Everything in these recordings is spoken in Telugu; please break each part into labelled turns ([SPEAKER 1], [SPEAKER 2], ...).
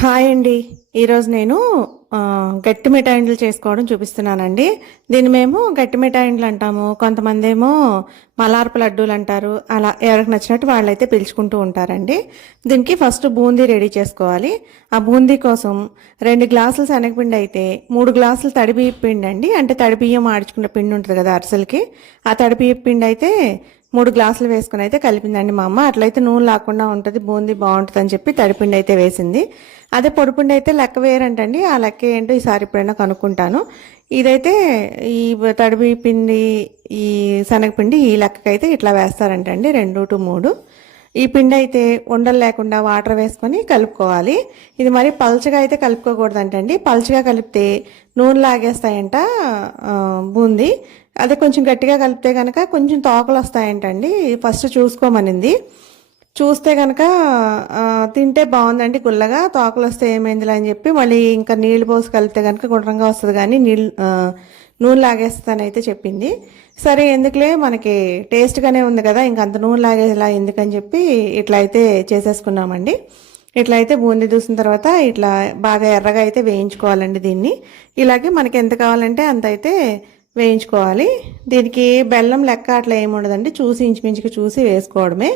[SPEAKER 1] హాయ్ అండి. ఈరోజు నేను గట్టి మిఠాయిండ్లు చేసుకోవడం చూపిస్తున్నానండి. దీన్ని మేము గట్టి మిఠాయిండ్లు అంటాము. కొంతమంది ఏమో మలార్పు లడ్డూలు అంటారు. అలా ఎవరికి నచ్చినట్టు వాళ్ళైతే పిలుచుకుంటూ ఉంటారండి. దీనికి ఫస్ట్ బూందీ రెడీ చేసుకోవాలి. ఆ బూందీ కోసం రెండు గ్లాసులు శనగపిండి అయితే మూడు గ్లాసులు తడిబియ్య పిండి అండి అంటే తడిబియ్యం ఆడించుకున్న పిండి ఉంటుంది కదా అరిసెలకి. ఆ తడిబియ్య పిండి అయితే మూడు గ్లాసులు వేసుకుని అయితే కలిపిందండి మా అమ్మ. అట్లయితే నూనె లేకుండా ఉంటుంది బూందీ బాగుంటుంది అని చెప్పి తడిపిండి అయితే వేసింది. అదే పొడిపిండి అయితే లెక్క వేయరంటండి ఆ లెక్క ఏంటో ఈసారి ఎప్పుడైనా కనుక్కుంటాను. ఇదైతే ఈ తడిపి పిండి ఈ శనగపిండి ఈ లెక్కకైతే ఇట్లా వేస్తారంటండి రెండు టు మూడు. ఈ పిండి అయితే ఉండలు లేకుండా వాటర్ వేసుకొని కలుపుకోవాలి. ఇది మరి పల్చగా అయితే కలుపుకోకూడదంటండి. పల్చగా కలిపితే నూనె లాగేస్తాయంట బూంది బూందీ. అదే కొంచెం గట్టిగా కలిపితే కనుక కొంచెం తోకలు వస్తాయంటండి. ఫస్ట్ చూసుకోమనింది. చూస్తే కనుక తింటే బాగుందండి గుల్లగా తోకలు వస్తే ఏమైందిలా అని చెప్పి మళ్ళీ ఇంకా నీళ్ళు పోసి కలిపితే కనుక గుండ్రంగా వస్తుంది కానీ నీళ్ళు నూనె లాగేస్తుందని అయితే చెప్పింది. సరే ఎందుకులే? మనకి టేస్ట్గానే ఉంది కదా ఇంక అంత నూనె లాగేలా ఎందుకని చెప్పి ఇట్లా అయితే చేసేసుకున్నామండి. ఇట్లా అయితే బూందీ దూసిన తర్వాత ఇట్లా బాగా ఎర్రగా అయితే వేయించుకోవాలండి దీన్ని. ఇలాగే మనకి ఎంత కావాలంటే అంత అయితే వేయించుకోవాలి. దీనికి బెల్లం లెక్క అట్లా ఏమి ఉండదండి. చూసి ఇంచుమించుకు చూసి వేసుకోవడమే.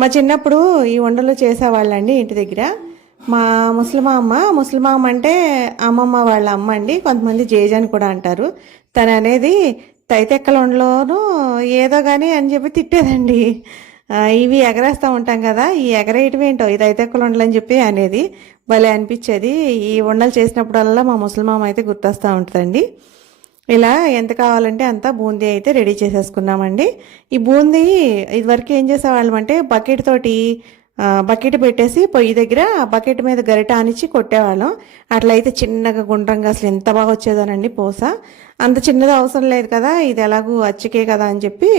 [SPEAKER 1] మా చిన్నప్పుడు ఈ వంటలు చేసేవాళ్ళండి ఇంటి దగ్గర. మా ముసలిమా అమ్మ ముసలిమా అమ్మ అంటే అమ్మమ్మ వాళ్ళ అమ్మ అండి. కొంతమంది జేజ్ అని కూడా అంటారు. తను అనేది తైతెక్కల వండలోనూ ఏదో కానీ అని చెప్పి తిట్టేదండి. ఇవి ఎగరేస్తూ ఉంటాం కదా ఈ ఎగరేయటం ఏంటో ఇది తైతెక్కల వండలు అని చెప్పి అనేది భలే అనిపించేది. ఈ వండలు చేసినప్పుడల్లా మా ముసలిమామ అయితే గుర్తొస్తూ ఉంటుందండి. ఇలా ఎంత కావాలంటే అంత బూందీ అయితే రెడీ చేసేసుకున్నామండి. ఈ బూందీ ఇదివరకు ఏం చేసేవాళ్ళం అంటే బకెట్ తోటి బకెట్ పెట్టేసి పొయ్యి దగ్గర బకెట్ మీద గరిట ఆనిచ్చి కొట్టేవాళ్ళం. అట్లయితే చిన్నగా గుండ్రంగా అసలు ఎంత బాగా వచ్చేదోనండి పూస. అంత చిన్నది అవసరం లేదు కదా ఇది ఎలాగూ అచ్చకే కదా అని చెప్పి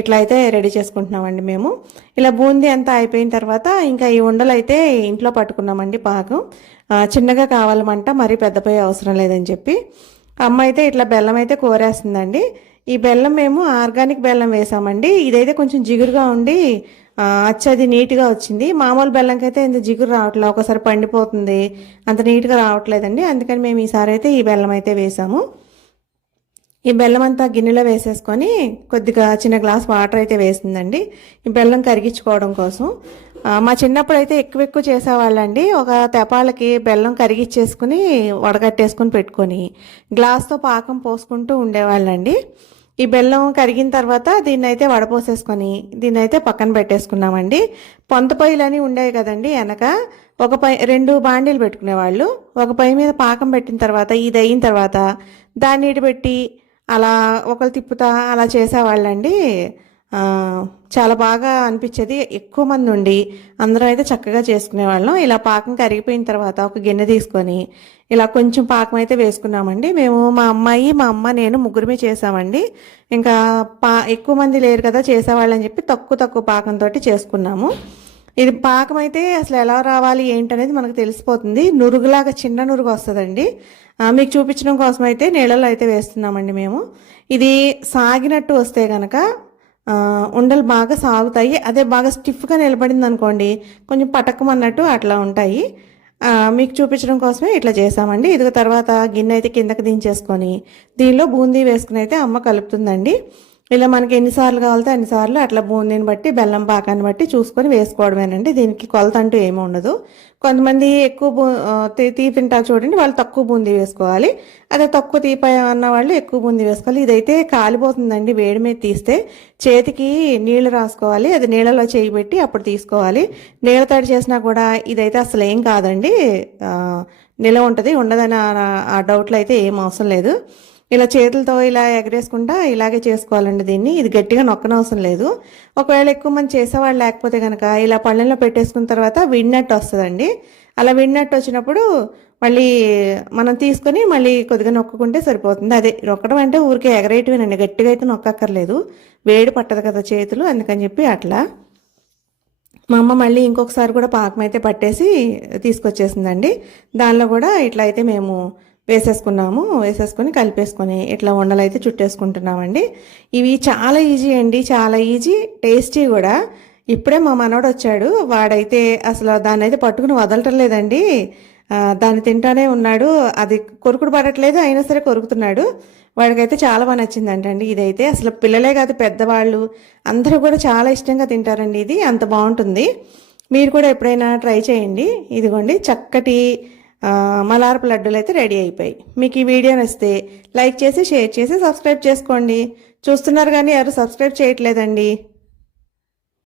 [SPEAKER 1] ఇట్లా అయితే రెడీ చేసుకుంటున్నామండి మేము. ఇలా బూందీ అంతా అయిపోయిన తర్వాత ఇంకా ఈ ఉండలు అయితే ఇంట్లో పట్టుకున్నామండి పాకం చిన్నగా కావాలమంట మరీ పెద్ద పొయ్యి అవసరం లేదని చెప్పి. అమ్మ అయితే ఇట్లా బెల్లం అయితే కోరేస్తుందండి. ఈ బెల్లం మేము ఆర్గానిక్ బెల్లం వేసామండి. ఇదైతే కొంచెం జిగురుగా ఉండి అచ్చది నీట్గా వచ్చింది. మామూలు బెల్లంకి అయితే ఇంత జిగురు రావట్లేదు ఒకసారి పండిపోతుంది. అంత నీట్గా రావట్లేదండి. అందుకని మేము ఈసారి అయితే ఈ బెల్లం అయితే వేసాము. ఈ బెల్లం అంతా గిన్నెలో వేసేసుకొని కొద్దిగా చిన్న గ్లాస్ వాటర్ అయితే వేసిందండి ఈ బెల్లం కరిగించుకోవడం కోసం. మా చిన్నప్పుడు అయితే ఎక్కువ ఎక్కువ చేసేవాళ్ళండి. ఒక తెపాలకి బెల్లం కరిగిచ్చేసుకుని వడగట్టేసుకుని పెట్టుకొని గ్లాస్తో పాకం పోసుకుంటూ ఉండేవాళ్ళండి. ఈ బెల్లం కరిగిన తర్వాత దీన్ని అయితే వడపోసేసుకొని దీన్ని అయితే పక్కన పెట్టేసుకున్నామండి. పొంత పొయ్యిలని ఉండేవి కదండి వెనక. ఒక పై రెండు బాండీలు పెట్టుకునేవాళ్ళు. ఒక పై మీద పాకం పెట్టిన తర్వాత ఇది అయిన తర్వాత దాన్ని ఇటు పెట్టి అలా ఒకరు తిప్పుతా అలా చేసేవాళ్ళండి. చాలా బాగా అనిపించేది. ఎక్కువ మంది ఉండి అందరం అయితే చక్కగా చేసుకునేవాళ్ళం. ఇలా పాకం కరిగిపోయిన తర్వాత ఒక గిన్నె తీసుకొని ఇలా కొంచెం పాకం అయితే వేసుకున్నామండి. మేము మా అమ్మాయి మా అమ్మ నేను ముగ్గురమే చేసామండి. ఇంకా పా ఎక్కువ మంది లేరు కదా చేసేవాళ్ళని చెప్పి తక్కువ తక్కువ పాకంతో చేసుకున్నాము. ఇది పాకం అయితే అసలు ఎలా రావాలి ఏంటనేది మనకు తెలిసిపోతుంది. నురుగులాగా చిన్న నురుగు వస్తుందండి. మీకు చూపించడం కోసం అయితే నీళ్ళలో అయితే వేస్తున్నామండి మేము. ఇది సాగినట్టు వస్తే కనుక ఉండలు బాగా సాగుతాయి. అదే బాగా స్టిఫ్గా నిలబడింది అనుకోండి కొంచెం పటకమన్నట్టు అట్లా ఉంటాయి. మీకు చూపించడం కోసమే ఇట్లా చేసామండి ఇదిగో తర్వాత గిన్నె అయితే కిందకి దించేసుకొని దీనిలో బూందీ వేసుకుని అయితే అమ్మ కలుపుతుందండి. ఇలా మనకి ఎన్నిసార్లు కావాలితే అన్నిసార్లు అట్లా బూందీని బట్టి బెల్లం పాకాన్ని బట్టి చూసుకొని వేసుకోవడమేనండి. దీనికి కొలత అంటూ ఏమి ఉండదు. కొంతమంది ఎక్కువ బూ తీ- తింటారు చూడండి వాళ్ళు తక్కువ బూందీ వేసుకోవాలి. అదే తక్కువ తీప అన్న వాళ్ళు ఎక్కువ బూందీ వేసుకోవాలి. ఇదైతే కాలిపోతుందండి వేడి మీద తీస్తే. చేతికి నీళ్ళు రాసుకోవాలి. అది నీళ్ళలో చేయి పెట్టి అప్పుడు తీసుకోవాలి. నీళ్ళ తడి చేసినా కూడా ఇదైతే అసలు ఏం కాదండి. నిల నిలవ ఉంటుంది. ఉండదని ఆ- ఆ డౌట్లో అయితే ఏం అవసరం లేదు. ఇలా చేతులతో ఇలా ఎగరేసుకుంటా ఇలాగే చేసుకోవాలండి దీన్ని. ఇది గట్టిగా నొక్కనవసరం లేదు. ఒకవేళ ఎక్కువ మంది చేసేవాళ్ళు లేకపోతే కనుక ఇలా పళ్ళెంలో పెట్టేసుకున్న తర్వాత విడినట్టు వస్తుందండి. అలా విడినట్టు వచ్చినప్పుడు మళ్ళీ మనం తీసుకొని మళ్ళీ కొద్దిగా నొక్కుంటే సరిపోతుంది. అదే నొక్కడం అంటే ఊరికే ఎగరేయటమేనండి. గట్టిగా అయితే నొక్కక్కర్లేదు. వేడి పట్టదు కదా చేతులు అందుకని చెప్పి అట్లా. మా అమ్మ మళ్ళీ ఇంకొకసారి కూడా పాకం అయితే పట్టేసి తీసుకొచ్చేసిందండి. దానిలో కూడా ఇట్లా అయితే మేము వేసేసుకున్నాము వేసేసుకొని కలిపేసుకొని ఇట్లా ఉండలు అయితే చుట్టేసుకుంటున్నామండి. ఇవి చాలా ఈజీ అండి చాలా ఈజీ టేస్టీ కూడా. ఇప్పుడే మా మనవడు వచ్చాడు వాడైతే అసలు దాన్ని అయితే పట్టుకుని వదలటం లేదండి. దాన్ని తింటానే ఉన్నాడు అది కొరుకుడు పడట్లేదు అయినా సరే కొరుకుతున్నాడు. వాడికైతే చాలా బాగా నచ్చిందంటండి ఇదైతే. అసలు పిల్లలే కాదు పెద్దవాళ్ళు అందరూ కూడా చాలా ఇష్టంగా తింటారండి ఇది అంత బాగుంటుంది. మీరు కూడా ఎప్పుడైనా ట్రై చేయండి. ఇదిగోండి చక్కటి మలార్పు లడ్డూలు అయితే రెడీ అయిపోయాయి. మీకు ఈ వీడియో నచ్చితే లైక్ చేసి షేర్ చేసి సబ్స్క్రైబ్ చేసుకోండి. చూస్తున్నారు కానీ ఎవరు సబ్స్క్రైబ్ చేయట్లేదండి.